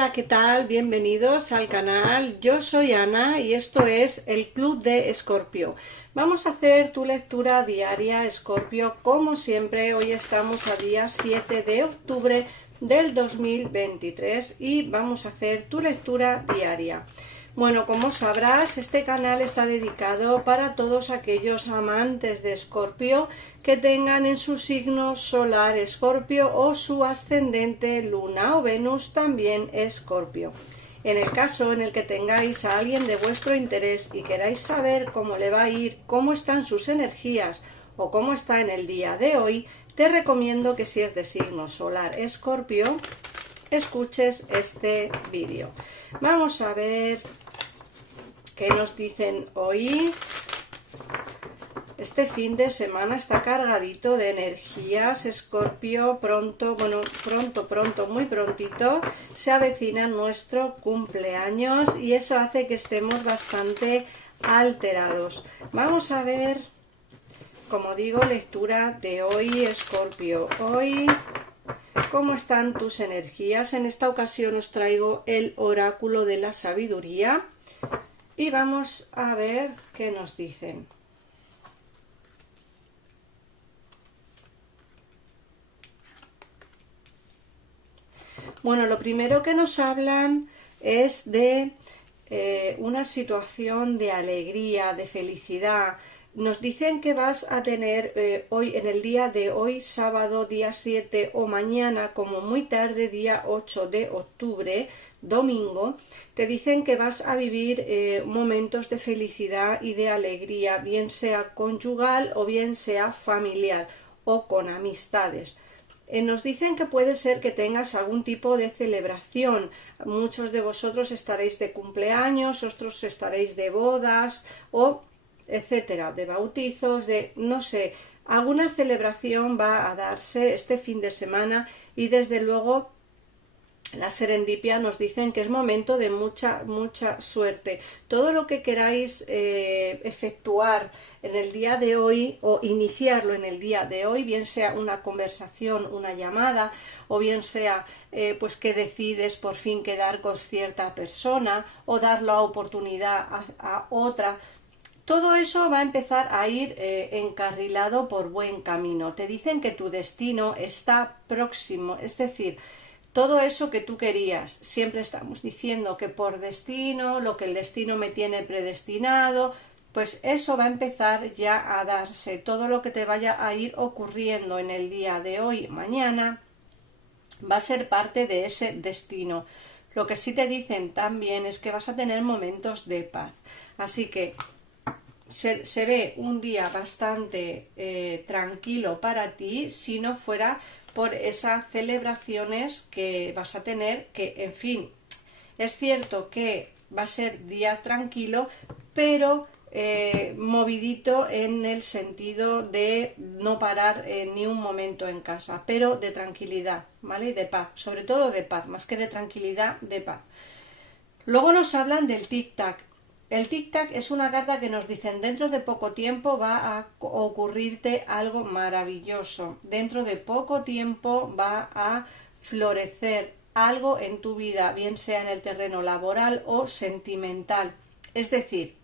Hola, ¿qué tal? Bienvenidos al canal. Yo soy Ana y esto es el Club de Escorpio. Vamos a hacer tu lectura diaria, Escorpio, como siempre. Hoy estamos a día 7 de octubre del 2023 y vamos a hacer tu lectura diaria. Bueno, como sabrás, este canal está dedicado para todos aquellos amantes de Escorpio que tengan en su signo solar Escorpio o su ascendente Luna o Venus también Escorpio. En el caso en el que tengáis a alguien de vuestro interés y queráis saber cómo le va a ir, cómo están sus energías o cómo está en el día de hoy, te recomiendo que si es de signo solar Escorpio, escuches este vídeo. Vamos a ver qué nos dicen hoy. Este fin de semana está cargadito de energías, Escorpio. Pronto, muy prontito se avecina nuestro cumpleaños y eso hace que estemos bastante alterados. Vamos a ver, como digo, lectura de hoy, Escorpio. Hoy, ¿cómo están tus energías? En esta ocasión os traigo el oráculo de la sabiduría y vamos a ver qué nos dicen. Bueno, lo primero que nos hablan es de una situación de alegría, de felicidad. Nos dicen que vas a tener hoy, en el día de hoy, sábado, día 7 o mañana, como muy tarde, día 8 de octubre, domingo, te dicen que vas a vivir momentos de felicidad y de alegría, bien sea conyugal o bien sea familiar o con amistades. Nos dicen que puede ser que tengas algún tipo de celebración. Muchos de vosotros estaréis de cumpleaños, otros estaréis de bodas o etcétera, de bautizos, de no sé, alguna celebración va a darse este fin de semana y desde luego la serendipia nos dicen que es momento de mucha suerte. Todo lo que queráis efectuar en el día de hoy o iniciarlo en el día de hoy, bien sea una conversación, una llamada, o bien sea pues que decides por fin quedar con cierta persona o dar la oportunidad a otra. Todo eso va a empezar a ir encarrilado por buen camino. Te dicen que tu destino está próximo, es decir, todo eso que tú querías. Siempre estamos diciendo que por destino, lo que el destino me tiene predestinado, pues eso va a empezar ya a darse. Todo lo que te vaya a ir ocurriendo en el día de hoy, mañana, va a ser parte de ese destino. Lo que sí te dicen también es que vas a tener momentos de paz. Así que se ve un día bastante tranquilo para ti, si no fuera por esas celebraciones que vas a tener, que en fin, es cierto que va a ser día tranquilo, pero movidito en el sentido de no parar ni un momento en casa, pero de tranquilidad, ¿vale? De paz, sobre todo de paz, más que de tranquilidad, de paz. Luego nos hablan del tic-tac. El tic-tac es una carta que nos dicen dentro de poco tiempo va a ocurrirte algo maravilloso. Dentro de poco tiempo va a florecer algo en tu vida, bien sea en el terreno laboral o sentimental. Es decir,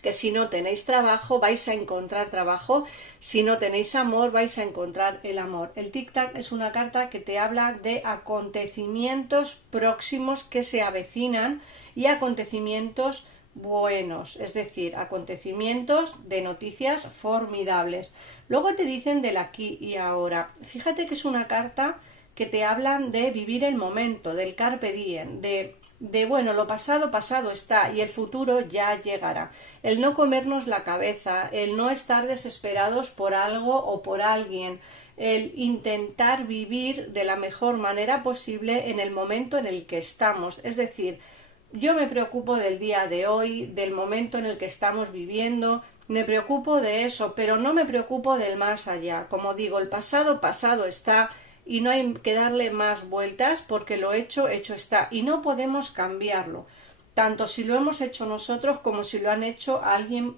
que si no tenéis trabajo vais a encontrar trabajo, si no tenéis amor vais a encontrar el amor. El tic-tac es una carta que te habla de acontecimientos próximos que se avecinan y acontecimientos buenos, es decir, acontecimientos de noticias formidables. Luego te dicen del aquí y ahora. Fíjate que es una carta que te hablan de vivir el momento, del carpe diem, de bueno, lo pasado, pasado está y el futuro ya llegará. El no comernos la cabeza, el no estar desesperados por algo o por alguien, el intentar vivir de la mejor manera posible en el momento en el que estamos. Es decir, yo me preocupo del día de hoy, del momento en el que estamos viviendo, me preocupo de eso, pero no me preocupo del más allá. Como digo, el pasado, pasado está y no hay que darle más vueltas porque lo hecho, hecho está y no podemos cambiarlo, tanto si lo hemos hecho nosotros como si lo han hecho a alguien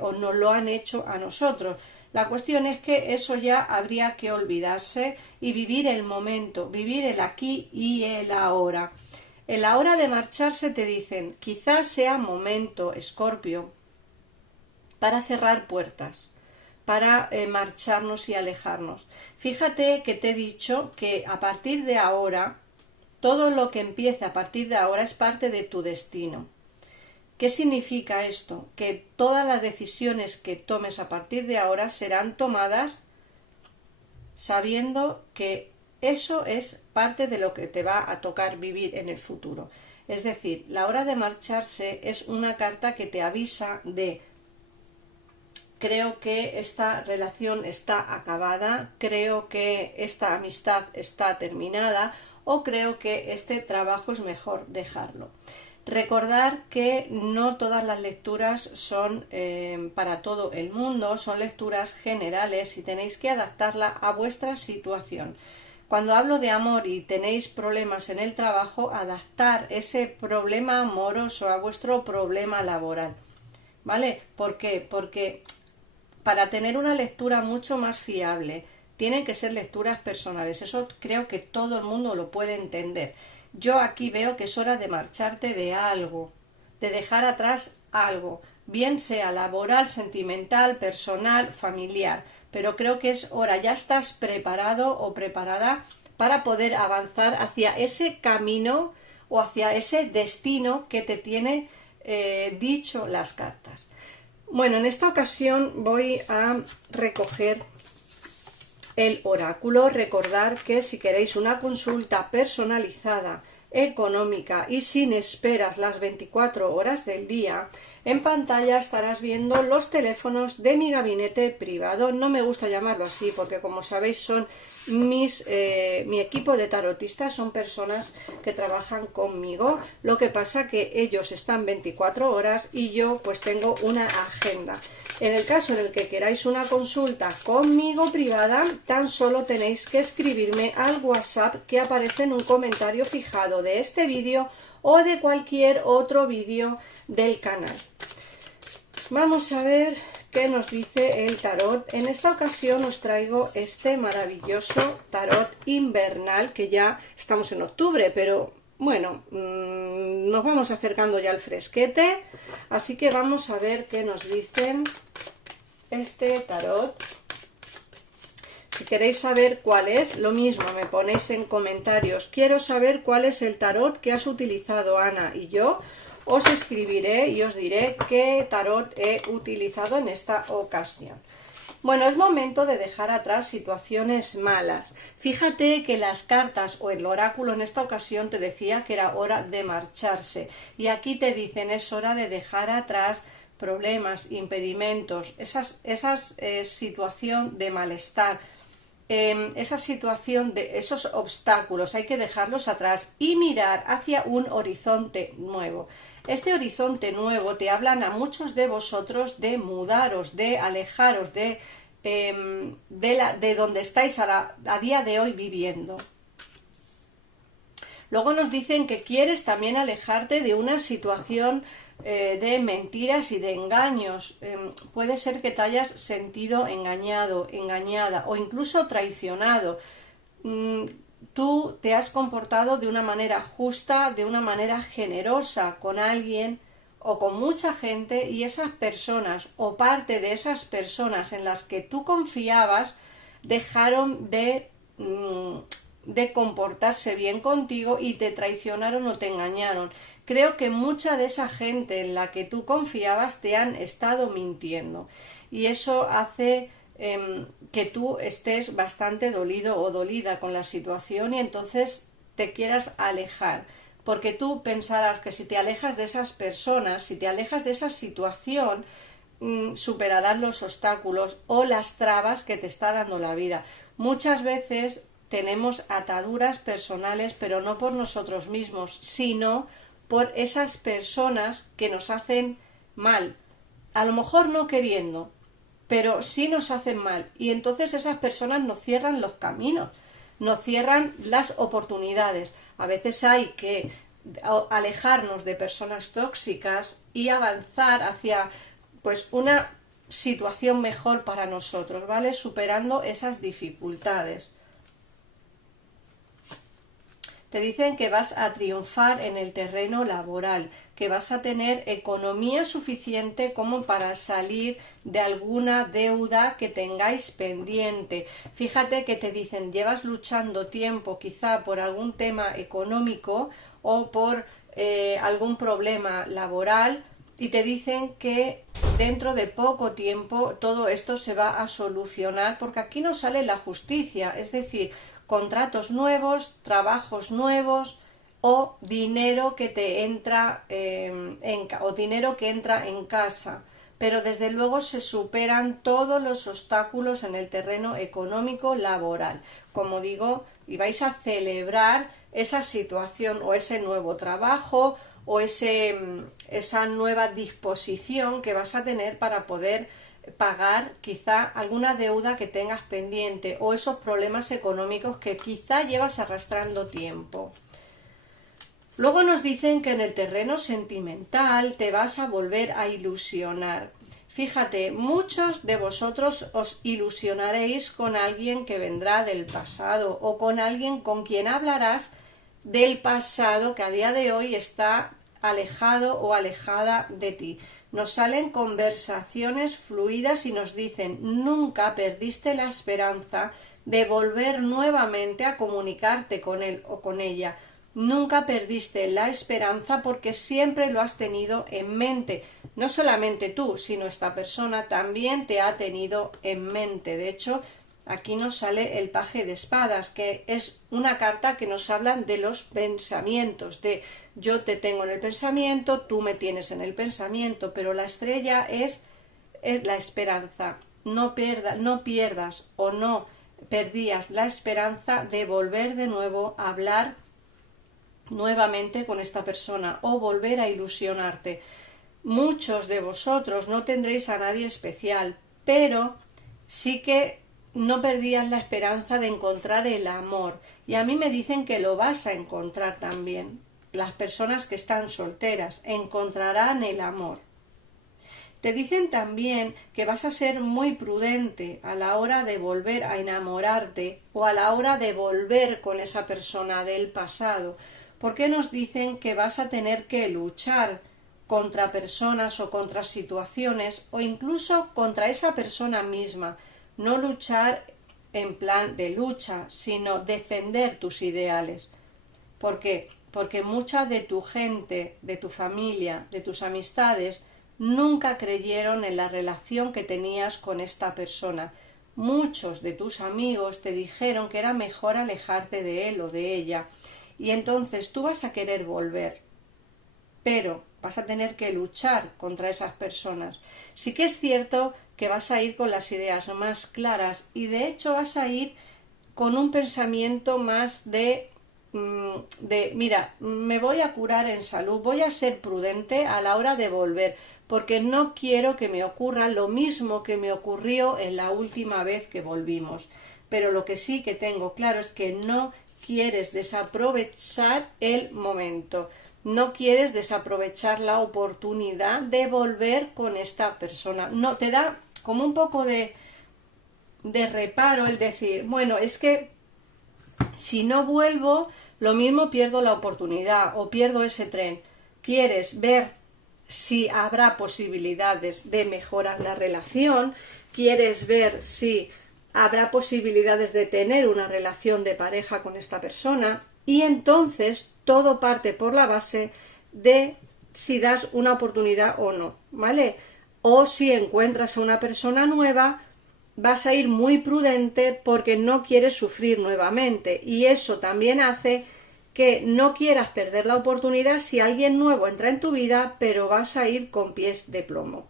o nos lo han hecho a nosotros. La cuestión es que eso ya habría que olvidarse y vivir el momento, vivir el aquí y el ahora. En la hora de marcharse te dicen, quizás sea momento, Escorpio, para cerrar puertas, para marcharnos y alejarnos. Fíjate que te he dicho que a partir de ahora, todo lo que empiece a partir de ahora es parte de tu destino. ¿Qué significa esto? Que todas las decisiones que tomes a partir de ahora serán tomadas sabiendo que eso es parte de lo que te va a tocar vivir en el futuro. Es decir, la hora de marcharse es una carta que te avisa de creo que esta relación está acabada, creo que esta amistad está terminada o creo que este trabajo es mejor dejarlo. Recordar que no todas las lecturas son para todo el mundo, son lecturas generales y tenéis que adaptarla a vuestra situación. Cuando hablo de amor y tenéis problemas en el trabajo, adaptar ese problema amoroso a vuestro problema laboral. ¿Vale? ¿Por qué? Porque para tener una lectura mucho más fiable, tienen que ser lecturas personales. Eso creo que todo el mundo lo puede entender. Yo aquí veo que es hora de marcharte de algo, de dejar atrás algo, bien sea laboral, sentimental, personal, familiar, pero creo que es hora, ya estás preparado o preparada para poder avanzar hacia ese camino o hacia ese destino que te tiene dicho las cartas. Bueno, en esta ocasión voy a recoger el oráculo. Recordar que si queréis una consulta personalizada, económica y sin esperas las 24 horas del día, en pantalla estarás viendo los teléfonos de mi gabinete privado. No me gusta llamarlo así porque, como sabéis, son mi equipo de tarotistas, son personas que trabajan conmigo. Lo que pasa que ellos están 24 horas y yo pues tengo una agenda. En el caso en el que queráis una consulta conmigo privada, tan solo tenéis que escribirme al WhatsApp que aparece en un comentario fijado de este vídeo o de cualquier otro vídeo del canal. Vamos a ver qué nos dice el tarot. En esta ocasión os traigo este maravilloso tarot invernal, que ya estamos en octubre, pero bueno, nos vamos acercando ya al fresquete, así que vamos a ver qué nos dicen este tarot. Si queréis saber cuál es, lo mismo, me ponéis en comentarios. Quiero saber cuál es el tarot que has utilizado, Ana, y yo os escribiré y os diré qué tarot he utilizado en esta ocasión. Bueno, es momento de dejar atrás situaciones malas. Fíjate que las cartas o el oráculo en esta ocasión te decía que era hora de marcharse. Y aquí te dicen es hora de dejar atrás problemas, impedimentos, esa situación de malestar, esa situación de esos obstáculos, hay que dejarlos atrás y mirar hacia un horizonte nuevo. Este horizonte nuevo te hablan a muchos de vosotros de mudaros, de alejaros de donde estáis a día de hoy viviendo. Luego nos dicen que quieres también alejarte de una situación de mentiras y de engaños. Puede ser que te hayas sentido engañado, engañada o incluso traicionado. Tú te has comportado de una manera justa, de una manera generosa con alguien o con mucha gente, y esas personas o parte de esas personas en las que tú confiabas dejaron de comportarse bien contigo y te traicionaron o te engañaron. Creo que mucha de esa gente en la que tú confiabas te han estado mintiendo, y eso hace que tú estés bastante dolido o dolida con la situación y entonces te quieras alejar, porque tú pensarás que si te alejas de esas personas, si te alejas de esa situación, superarás los obstáculos o las trabas que te está dando la vida. Muchas veces tenemos ataduras personales, pero no por nosotros mismos, sino por esas personas que nos hacen mal, a lo mejor no queriendo, pero sí nos hacen mal, y entonces esas personas nos cierran los caminos, nos cierran las oportunidades. A veces hay que alejarnos de personas tóxicas y avanzar hacia pues una situación mejor para nosotros, ¿vale? Superando esas dificultades. te dicen que vas a triunfar en el terreno laboral, que vas a tener economía suficiente como para salir de alguna deuda que tengáis pendiente. Fíjate que te dicen, llevas luchando tiempo quizá por algún tema económico o por algún problema laboral, y te dicen que dentro de poco tiempo todo esto se va a solucionar, porque aquí no sale la justicia, es decir, contratos nuevos, trabajos nuevos o dinero que te entra o dinero que entra en casa. Pero desde luego se superan todos los obstáculos en el terreno económico laboral. Como digo, y vais a celebrar esa situación o ese nuevo trabajo o esa nueva disposición que vas a tener para poder pagar quizá alguna deuda que tengas pendiente o esos problemas económicos que quizá llevas arrastrando tiempo. Luego nos dicen que en el terreno sentimental te vas a volver a ilusionar. Fíjate, muchos de vosotros os ilusionaréis con alguien que vendrá del pasado o con alguien con quien hablarás del pasado que a día de hoy está alejado o alejada de ti. Nos salen conversaciones fluidas y nos dicen, nunca perdiste la esperanza de volver nuevamente a comunicarte con él o con ella. Nunca perdiste la esperanza porque siempre lo has tenido en mente. No solamente tú, sino esta persona también te ha tenido en mente. De hecho, aquí nos sale el paje de espadas, que es una carta que nos habla de los pensamientos, de yo te tengo en el pensamiento, tú me tienes en el pensamiento, pero la estrella es la esperanza. No pierdas o no perdías la esperanza de volver de nuevo a hablar nuevamente con esta persona o volver a ilusionarte. Muchos de vosotros no tendréis a nadie especial, pero sí que no perdían la esperanza de encontrar el amor, y a mí me dicen que lo vas a encontrar también. Las personas que están solteras encontrarán el amor. Te dicen también que vas a ser muy prudente a la hora de volver a enamorarte o a la hora de volver con esa persona del pasado, porque nos dicen que vas a tener que luchar contra personas o contra situaciones o incluso contra esa persona misma. No luchar en plan de lucha, sino defender tus ideales. ¿Por qué? Porque mucha de tu gente, de tu familia, de tus amistades, nunca creyeron en la relación que tenías con esta persona. Muchos de tus amigos te dijeron que era mejor alejarte de él o de ella, y entonces tú vas a querer volver, pero vas a tener que luchar contra esas personas. Sí que es cierto que vas a ir con las ideas más claras y de hecho vas a ir con un pensamiento más de mira, me voy a curar en salud, voy a ser prudente a la hora de volver, porque no quiero que me ocurra lo mismo que me ocurrió en la última vez que volvimos. Pero lo que sí que tengo claro es que no quieres desaprovechar el momento, no quieres desaprovechar la oportunidad de volver con esta persona. No, te da como un poco de reparo el decir, bueno, es que si no vuelvo, lo mismo pierdo la oportunidad o pierdo ese tren. Quieres ver si habrá posibilidades de mejorar la relación, quieres ver si habrá posibilidades de tener una relación de pareja con esta persona, y entonces todo parte por la base de si das una oportunidad o no, ¿vale? O si encuentras a una persona nueva, vas a ir muy prudente porque no quieres sufrir nuevamente, y eso también hace que no quieras perder la oportunidad si alguien nuevo entra en tu vida, pero vas a ir con pies de plomo.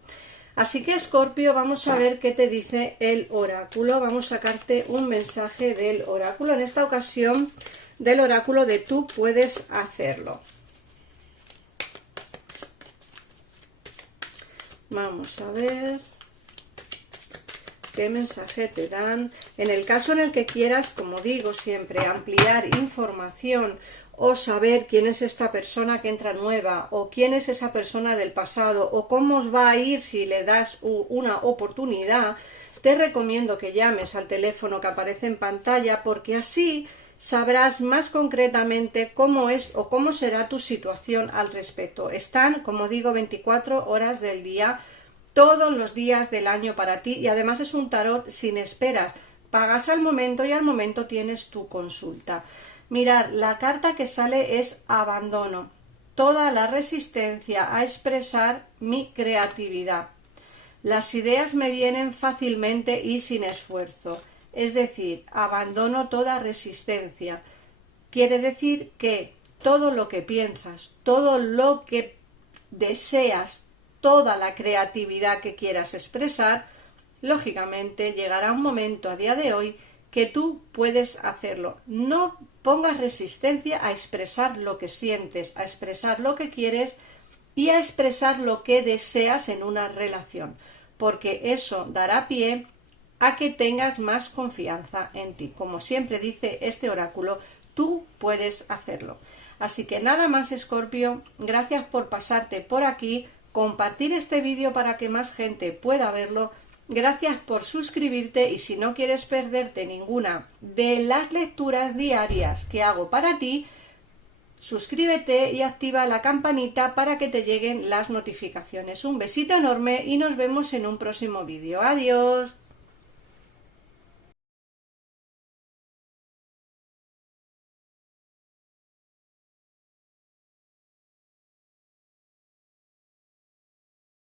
Así que, Escorpio, vamos a ver qué te dice el oráculo. Vamos a sacarte un mensaje del oráculo, en esta ocasión del oráculo de Tú puedes hacerlo. Vamos a ver qué mensaje te dan. En el caso en el que quieras, como digo siempre, ampliar información o saber quién es esta persona que entra nueva, o quién es esa persona del pasado, o cómo os va a ir si le das una oportunidad, te recomiendo que llames al teléfono que aparece en pantalla, porque así sabrás más concretamente cómo es o cómo será tu situación al respecto. Están, como digo, 24 horas del día, todos los días del año para ti, y además es un tarot sin esperas. Pagas al momento y al momento tienes tu consulta. Mirad, la carta que sale es abandono. Toda la resistencia a expresar mi creatividad. Las ideas me vienen fácilmente y sin esfuerzo. Es decir, abandono toda resistencia. Quiere decir que todo lo que piensas, todo lo que deseas, toda la creatividad que quieras expresar, lógicamente llegará un momento a día de hoy que tú puedes hacerlo. No pongas resistencia a expresar lo que sientes, a expresar lo que quieres y a expresar lo que deseas en una relación, porque eso dará pie a que tengas más confianza en ti. Como siempre dice este oráculo, tú puedes hacerlo. Así que nada más, Escorpio, gracias por pasarte por aquí, compartir este vídeo para que más gente pueda verlo. Gracias por suscribirte, y si no quieres perderte ninguna de las lecturas diarias que hago para ti, suscríbete y activa la campanita para que te lleguen las notificaciones. Un besito enorme y nos vemos en un próximo vídeo. Adiós.